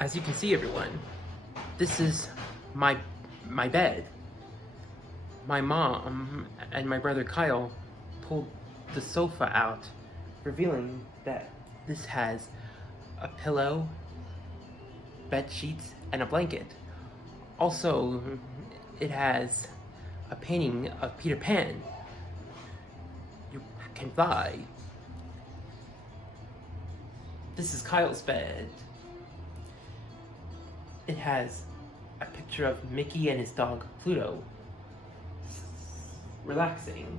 As you can see, everyone, this is my bed. My mom and my brother Kyle pulled the sofa out, revealing that this has a pillow, bed sheets, and a blanket. Also, it has a painting of Peter Pan. You can fly. This is Kyle's bed. It has a picture of Mickey and his dog Pluto relaxing.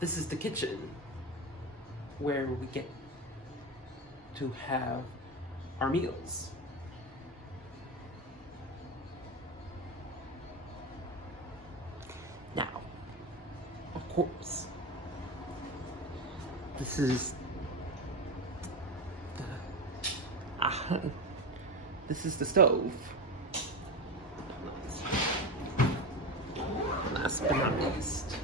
This is the kitchen, where we get to have our meals. Now, of course, this is this is the stove. Last but not least.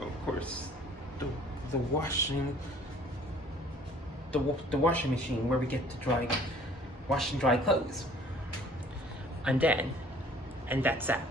Of course, the washing machine where we get to wash and dry clothes. I'm Dan, and that's that.